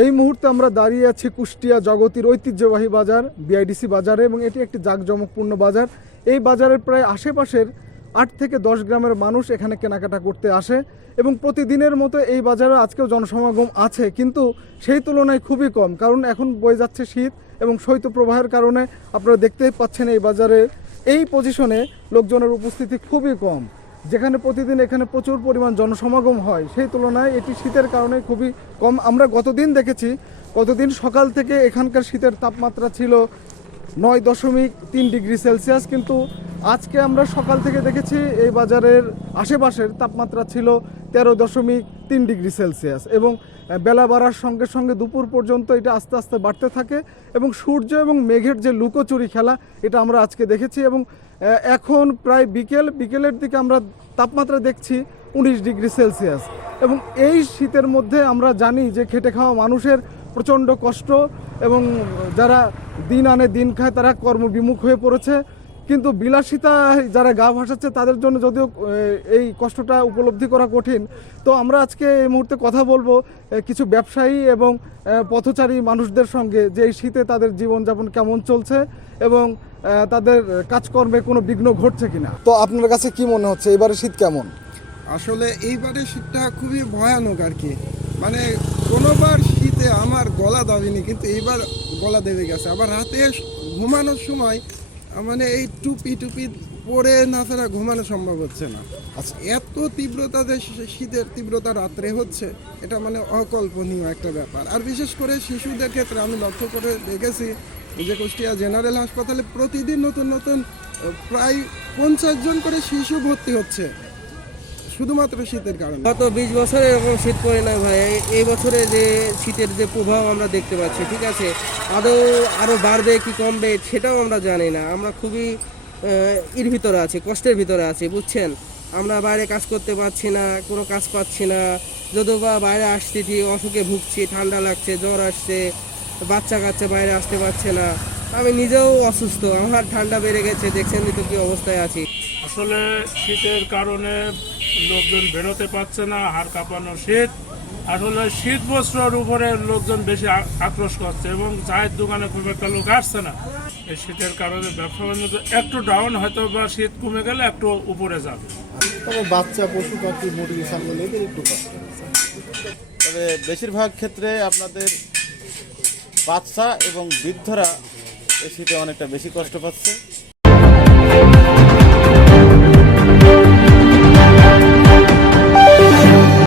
এই মুহূর্তে আমরা দাঁড়িয়ে আছি কুষ্টিয়া জগতির ঐতিহ্যবাহী বাজার বিআইডিসি বাজারে, এবং এটি একটি জাঁকজমকপূর্ণ বাজার। এই বাজারের প্রায় আশেপাশের 8 থেকে 10 গ্রামের মানুষ এখানে কেনাকাটা করতে আসে, এবং প্রতিদিনের মতো এই বাজারে আজকেও জনসমাগম আছে, কিন্তু সেই তুলনায় খুবই কম, কারণ এখন বয়ে যাচ্ছে শীত এবং শৈত্যপ্রবাহের কারণে আপনারা দেখতেই পাচ্ছেন এই বাজারে এই পজিশনে লোকজনের উপস্থিতি খুবই কম। যেখানে প্রতিদিন এখানে প্রচুর পরিমাণ জনসমাগম হয়, সেই তুলনায় এটি শীতের কারণে খুবই কম। আমরা গতদিন দেখেছি, গতদিন সকাল থেকে এখানকার শীতের তাপমাত্রা ছিল 9.3 ডিগ্রি সেলসিয়াস, কিন্তু আজকে আমরা সকাল থেকে দেখেছি এই বাজারের আশেপাশের তাপমাত্রা ছিল 13.3 ডিগ্রি সেলসিয়াস, এবং বেলা বাড়ার সঙ্গে সঙ্গে দুপুর পর্যন্ত এটা আস্তে আস্তে বাড়তে থাকে, এবং সূর্য এবং মেঘের যে লুকোচুরি খেলা এটা আমরা আজকে দেখেছি। এবং এখন প্রায় বিকেলের দিকে আমরা তাপমাত্রা দেখছি 19 ডিগ্রি সেলসিয়াস, এবং এই শীতের মধ্যে আমরা জানি যে খেটে খাওয়া মানুষের প্রচণ্ড কষ্ট, এবং যারা দিন আনে দিন খায় তারা কর্মবিমুখ হয়ে পড়েছে, কিন্তু বিলাসিতা যারা গা ভাসাচ্ছে তাদের জন্য যদিও এই কষ্টটা উপলব্ধি করা কঠিন। তো আমরা আজকে এই মুহূর্তে কথা বলবো কিছু ব্যবসায়ী এবং পথচারী মানুষদের সঙ্গে, যে এই শীতে তাদের জীবনযাপন কেমন চলছে এবং তাদের কাজকর্মে কোনো বিঘ্ন ঘটছে কিনা। তো আপনার কাছে কি মনে হচ্ছে এবারে শীত কেমন? আসলে এইবারে শীতটা খুবই ভয়ানক আর কি। মানে কোনোবার শীতে আমার গলা দাবিনি, কিন্তু এইবার গলা দেবে গেছে। আবার রাতে ঘুমানোর সময় মানে এই টুপি পরে না ছাড়া ঘুমানো সম্ভব হচ্ছে না। আচ্ছা, এত তীব্রতা যে শীতের তীব্রতা রাত্রে হচ্ছে, এটা মানে অকল্পনীয় একটা ব্যাপার। আর বিশেষ করে শিশুদের ক্ষেত্রে আমি লক্ষ্য করে দেখেছি যে কুষ্টিয়া জেনারেল হাসপাতালে প্রতিদিন নতুন প্রায় 50 জন করে শিশু ভর্তি হচ্ছে শুধুমাত্র শীতের কারণে। গত 20 বছরে এরকম শীত পড়ে না ভাই। এই বছরে যে শীতের যে প্রভাব আমরা দেখতে পাচ্ছি, ঠিক আছে, আরও বাড়বে কি কমবে সেটাও আমরা জানি না। আমরা খুবই এর ভিতরে আছি, কষ্টের ভিতরে আছি, বুঝছেন। আমরা বাইরে কাজ করতে পারছি না, কোনো কাজ পাচ্ছি না। যদিও বা বাইরে আসতেছি অসুখে ভুগছি, ঠান্ডা লাগছে, জ্বর আসছে, বাচ্চা কাচ্চা বাইরে আসতে পারছে না। আমি নিজেও অসুস্থ, আমার ঠান্ডা বেড়ে গেছে, দেখছেন তো কি অবস্থায় আছি। আসলে শীতের কারণে লোকজন বেরোতে পারছে না, হাড় কাঁপানো শীত। আসলে শীত বস্ত্রের উপরে লোকজন বেশি আক্রোশ করছে, এবং চায়ের দোকানে খুব একটা লোক আসছে না। এই শীতের কারণে ব্যবসা বাণিজ্য একটু ডাউন, হয়তো বা শীত কমে গেলে একটু উপরে যাবে। তবে বাচ্চা পশু পাখি মুরগি ছাগল এদের একটু কষ্ট হচ্ছে। তবে বেশিরভাগ ক্ষেত্রে আপনাদের বাচ্চা এবং বৃদ্ধরা এই শীতে অনেকটা বেশি কষ্ট পাচ্ছে।